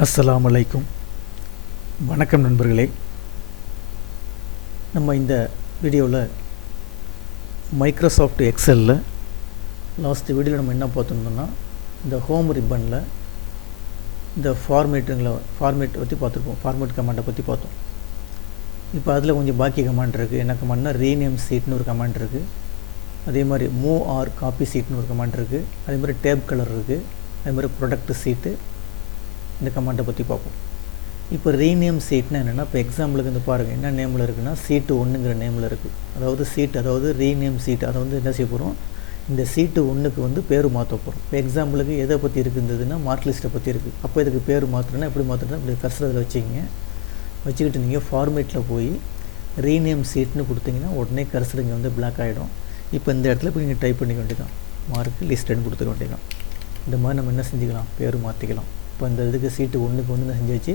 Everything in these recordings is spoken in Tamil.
அஸ்ஸலாமு அலைக்கும். வணக்கம் நண்பர்களே. நம்ம இந்த வீடியோவில் மைக்ரோசாஃப்ட் எக்ஸலில் லாஸ்ட் வீடியோவில் நம்ம என்ன பார்த்துருந்தோம்னா, இந்த ஹோம் ரிப்பனில் இந்த ஃபார்மேட் பற்றி பார்த்துருப்போம். ஃபார்மேட் கமாண்டை பற்றி பார்த்தோம். இப்போ அதில் கொஞ்சம் பாக்கி கமாண்ட் இருக்குது. என்ன கமாண்ட்னா, ரீநேம் சீட்னு ஒரு கமாண்ட் இருக்குது. அதே மாதிரி மூவ் ஆர் காப்பி சீட்னு ஒரு கமாண்ட் இருக்குது. அதே மாதிரி டேப் கலர் இருக்குது. அதே மாதிரி ப்ரொடக்ட் சீட்டு, இந்த கமாண்டை பற்றி பார்ப்போம். இப்போ ரீநேம் சீட்னா என்னென்னா, இப்போ எக்ஸாம்பிளுக்கு வந்து பாருங்கள், என்ன நேமில் இருக்குன்னா, சீட்டு 1ங்கிற நேமில் இருக்குது. அதாவது ரீநேம் சீட். அதை வந்து என்ன செய்ய போகிறோம், இந்த சீட்டு 1க்கு வந்து பேர் மாற்ற போகிறோம். இப்போ எக்ஸாம்பிளுக்கு எதை பற்றி இருக்குதுன்னா, மார்க் லிஸ்ட்டை பற்றி இருக்குது. அப்போ இதுக்கு பேர் மாற்றுறேன்னா எப்படி மாற்றுறேன்னா, இப்படி கர்சர் அதில் வச்சுக்கிட்டு நீங்கள் ஃபார்மேட்டில் போய் ரீநேம் சீட்னு கொடுத்தீங்கன்னா உடனே கர்சர் இங்கே வந்து பிளாக் ஆகிடும். இப்போ இந்த இடத்துல இப்போ நீங்கள் டைப் பண்ணிக்க வேண்டியதான், மார்க் லிஸ்ட்டுன்னு கொடுத்துக்க வேண்டியதான். இந்த மாதிரி நம்ம என்ன செஞ்சுக்கலாம், பேர் மாற்றிக்கலாம். இப்போ இந்த இதுக்கு சீட்டு 1க்கு வந்து என்ன செஞ்சாச்சு,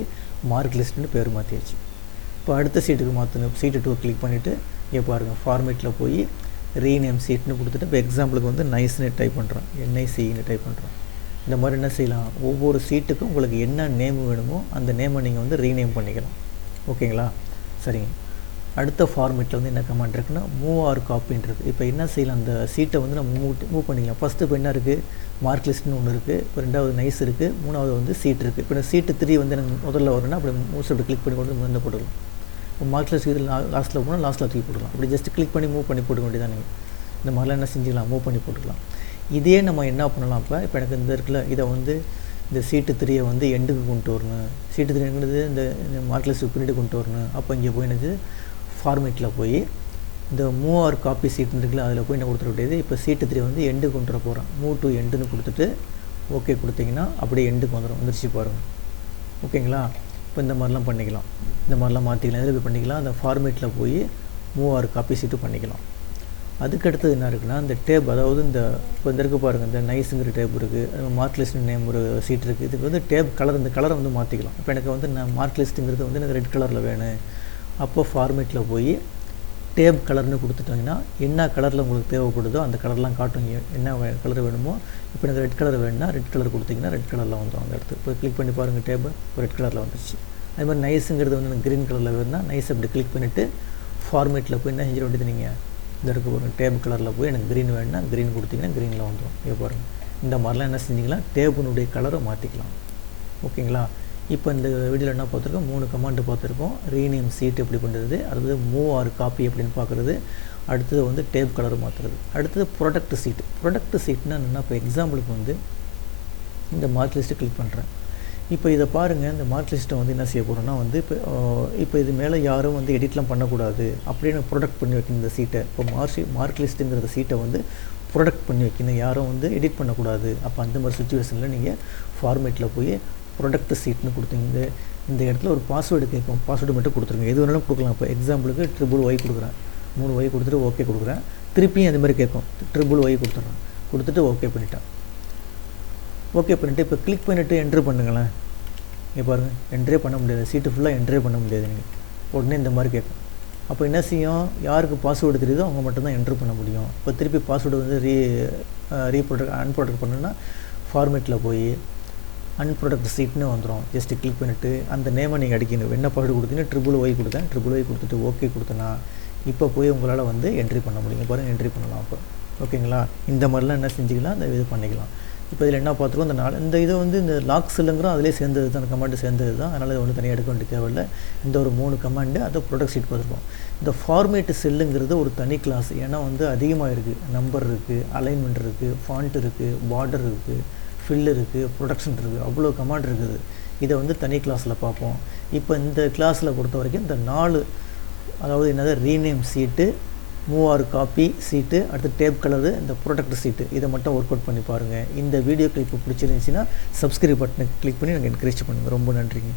மார்க் லிஸ்ட்டுன்னு பேர் மாற்றியாச்சு. இப்போ அடுத்த சீட்டுக்கு மாற்றணும். சீட்டு 2 கிளிக் பண்ணிவிட்டு இங்கே பாருங்கள், ஃபார்மேட்டில் போய் ரீநேம் சீட்னு கொடுத்துட்டு இப்போ எக்ஸாம்பிளுக்கு வந்து நைஸ்னு டைப் பண்ணுறோம், NICEன்னு டைப் பண்ணுறோம். இந்த மாதிரி என்ன செய்யலாம், ஒவ்வொரு சீட்டுக்கும் உங்களுக்கு என்ன நேம் வேணுமோ அந்த நேமை நீங்கள் வந்து ரீநேம் பண்ணிக்கலாம். ஓகேங்களா, சரிங்க. அடுத்த ஃபார்மேட்டில் வந்து என்ன கமாண்ட் இருக்குன்னா, மூவ் ஆர் காப்பின்னு இருக்குது. இப்போ என்ன செய்யலாம், அந்த சீட்டை வந்து நம்ம மூவ் பண்ணிக்கலாம். ஃபஸ்ட்டு இப்போ என்ன இருக்குது, மார்க் லிஸ்ட்னு ஒன்று இருக்குது. இப்போ 2வது நைஸ் இருக்குது. 3வது வந்து சீட் இருக்குது. இப்போ சீட்டு 3 வந்து எனக்கு முதல்ல வரும்னா அப்படி மூவ் அப்படி கிளிக் பண்ணி கொண்டு வந்து போட்டுக்கலாம். இப்போ மார்க் லிஸ்ட் இதில் லாஸ்ட்டில் போனால் லாஸ்ட்டில் தூக்கி போட்டுக்கலாம். அப்படி ஜஸ்ட் கிளிக் பண்ணி மூவ் பண்ணி போட்டுக்க வேண்டியதான். நீங்கள் இந்த மாதிரிலாம் என்ன செஞ்சுக்கலாம், மூவ் பண்ணி போட்டுக்கலாம். இதே நம்ம என்ன பண்ணலாம், இப்போ எனக்கு இந்த இருக்குல்ல, இதை வந்து இந்த சீட்டு 3 வந்து எண்டுக்கு கொண்டு வரணும். சீட்டு 3 எங்கிறது இந்த மார்க் லிஸ்ட்டு பின்னாடி கொண்டு வரணும். அப்போ இங்கே போய் எனக்கு ஃபார்மேட்டில் போய் இந்த மூவ் ஆர் காப்பி சீட்னு இருக்குல்ல, அதில் போய் நான் கொடுத்துட வேண்டியது. இப்போ சீட்டு 3 வந்து எண்டுக்கு கொண்டு வர போகிறேன். மூவ் டு எண்டுன்னு கொடுத்துட்டு ஓகே கொடுத்தீங்கன்னா அப்படியே எண்டுக்கு வந்துருச்சு பாருங்கள். ஓகேங்களா, இப்போ இந்த மாதிரிலாம் பண்ணிக்கலாம், இந்த மாதிரிலாம் மாற்றிக்கலாம். எதில் போய் பண்ணிக்கலாம், அந்த ஃபார்மேட்டில் போய் மூவ் ஆர் காப்பி சீட்டு பண்ணிக்கலாம். அதுக்கடுத்தது என்ன இருக்குன்னா, இந்த டேப், அதாவது இந்த இப்போ இந்த இருக்குது பாருங்கள், இந்த நைஸுங்கிற டேப் இருக்குது, மார்க் லிஸ்ட் நேம் ஒரு சீட் இருக்குது. இதுக்கு வந்து டேப் கலர், இந்த கலரை வந்து மாற்றிக்கலாம். இப்போ எனக்கு வந்து நான் மார்க் லிஸ்ட்டுங்கிறது வந்து எனக்கு ரெட் கலரில் வேணும். அப்போ ஃபார்மேட்டில் போய் டேப் கலர்னு கொடுத்துட்டிங்கன்னா என்ன கலரில் உங்களுக்கு தேவைப்படுதோ அந்த கலர்லாம் காட்டுங்க, என்ன கலர் வேணுமோ. இப்போ எனக்கு ரெட் கலர் வேணும்னா ரெட் கலர் கொடுத்திங்கன்னா ரெட் கலரில் வந்துடும். அந்த இடத்து இப்போ கிளிக் பண்ணி பாருங்கள், டேப் ரெட் கலரில் வந்துடுச்சு. அதே மாதிரி நைஸுங்கிறது வந்து எனக்கு க்ரீன் கலரில் வேணும்னா நைஸ் அப்படி கிளிக் பண்ணிவிட்டு ஃபார்மேட்டில் போய் என்ன செஞ்சிட வேண்டியது, நீங்கள் இந்த இடத்துக்கு பாருங்கள், டேப் கலரில் போய் எனக்கு க்ரீன் வேணும்னா க்ரீன் கொடுத்திங்கன்னா க்ரீனில் வந்துடும். இங்கே பாருங்கள், இந்த மாதிரிலாம் என்ன செஞ்சிக்கலாம், டேப்புனுடைய கலரை மாற்றிக்கலாம். ஓகேங்களா, இப்போ இந்த வீடியோவில் என்ன பார்த்துருக்கோம், 3 கமாண்டு பார்த்துருக்கோம். ரீநேம் சீட் எப்படி பண்ணுறது, அடுத்தது மூவ் ஆர் காப்பி எப்படின்னு பார்க்குறது, அடுத்தது வந்து டேப் கலர் மாற்றுறது, அடுத்தது ப்ரொடக்ட் சீட். ப்ரொடக்ட் சீட்னா என்னென்னா, இப்போ எக்ஸாம்பிளுக்கு வந்து இந்த மார்க் லிஸ்ட்டு கிளிக் பண்ணுறேன். இப்போ இதை பாருங்கள், இந்த மார்க் லிஸ்ட்டை வந்து என்ன செய்ய போகிறோன்னா வந்து இப்போ இது மேலே யாரும் வந்து எடிட்லாம் பண்ணக்கூடாது அப்படின்னு ப்ரொடக்ட் பண்ணி வைக்கணும் இந்த சீட்டை. இப்போ மார்க் லிஸ்ட்டுங்கிற சீட்டை வந்து ப்ரொடக்ட் பண்ணி வைக்கணும், யாரும் வந்து எடிட் பண்ணக்கூடாது. அப்போ அந்த மாதிரி சுச்சுவேஷனில் நீங்கள் ஃபார்மேட்டில் போய் ப்ரொடக்ட் சீட்னு கொடுத்தீங்க. இந்த இடத்துல ஒரு பாஸ்வேர்டு கேட்கும், பாஸ்வேர்டு மட்டும் கொடுத்துருங்க, எது வேணாலும் கொடுக்கலாம். இப்போ எக்ஸாம்பிளுக்கு $YYY கொடுக்குறேன், 3Y கொடுத்துட்டு ஓகே கொடுக்குறேன். திருப்பியும் அந்த மாதிரி கேட்கும், $YYY கொடுத்துட்றேன், கொடுத்துட்டு ஓகே பண்ணிட்டேன். ஓகே பண்ணிவிட்டு இப்போ கிளிக் பண்ணிவிட்டு என்ட்ரு பண்ணுங்களேன். இங்கே பாருங்கள், என்ட்ரே பண்ண முடியாது, சீட்டு ஃபுல்லாக என்ட்ரே பண்ண முடியாது. நீங்கள் உடனே இந்த மாதிரி கேட்கும். அப்போ என்ன செய்யும், யாருக்கு பாஸ்வேர்டு தெரியுதோ அவங்க மட்டும்தான் என்ட்ரு பண்ண முடியும். இப்போ திருப்பி பாஸ்வேர்டு வந்து அன்ப்ரொடக்ட் பண்ணுன்னா ஃபார்மேட்டில் போய் அன்ப்ரொடக்ட் சீட்னு வந்துடும். ஜஸ்ட்டு கிளிக் பண்ணிவிட்டு அந்த நேமை நீங்கள் அடிக்கணும். என்ன பாஸ்வேர்டு கொடுத்தீங்கன்னா $YYY கொடுத்தேன், $YYY கொடுத்துட்டு ஓகே கொடுத்தேன்னா இப்போ போய் உங்களால் வந்து என்ட்ரி பண்ண முடியும். பாருங்கள், என்ட்ரி பண்ணலாம். அப்போ ஓகேங்களா, இந்த மாதிரிலாம் என்ன செஞ்சுக்கலாம், இந்த இது பண்ணிக்கலாம். இப்போ இதில் என்ன பார்த்துருக்கோம், இந்த இதை வந்து இந்த லாக் செல்லுங்கிறோம், அதிலே சேர்ந்தது தான், அந்த கமாண்டு சேர்ந்தது தான். அதனால் இது ஒன்று தனியாக எடுக்க வேண்டிய தேவையில்லை. இந்த ஒரு 3 கமாண்டு, அதை ப்ரொடக்ட் சீட் பார்த்துருக்கோம். இந்த ஃபார்மேட்டு செல்லுங்கிறது ஒரு தனி கிளாஸ். ஏன்னா வந்து அதிகமாக இருக்குது, நம்பர் இருக்குது, அலைன்மெண்ட் இருக்குது, ஃபாண்ட் இருக்குது, பார்டர் இருக்குது, ஃபில் இருக்குது, ப்ரொடக்ஷன் இருக்குது, அவ்வளோ கமாண்ட் இருக்குது. இதை வந்து தனி கிளாஸில் பார்ப்போம். இப்போ இந்த கிளாஸில் பொறுத்த வரைக்கும் இந்த 4, அதாவது என்னது, rename sheet, move or copy sheet, அடுத்து டேப் கலரு, இந்த ப்ரொடக்ட் சீட்டு, இதை மட்டும் ஒர்க் அவுட் பண்ணி பாருங்கள். இந்த வீடியோ கிளிப்பு பிடிச்சிருந்துச்சின்னா சப்ஸ்கிரைப் பட்டனை கிளிக் பண்ணி எனக்கு என்கரேஜ் பண்ணுங்கள். ரொம்ப நன்றிங்க.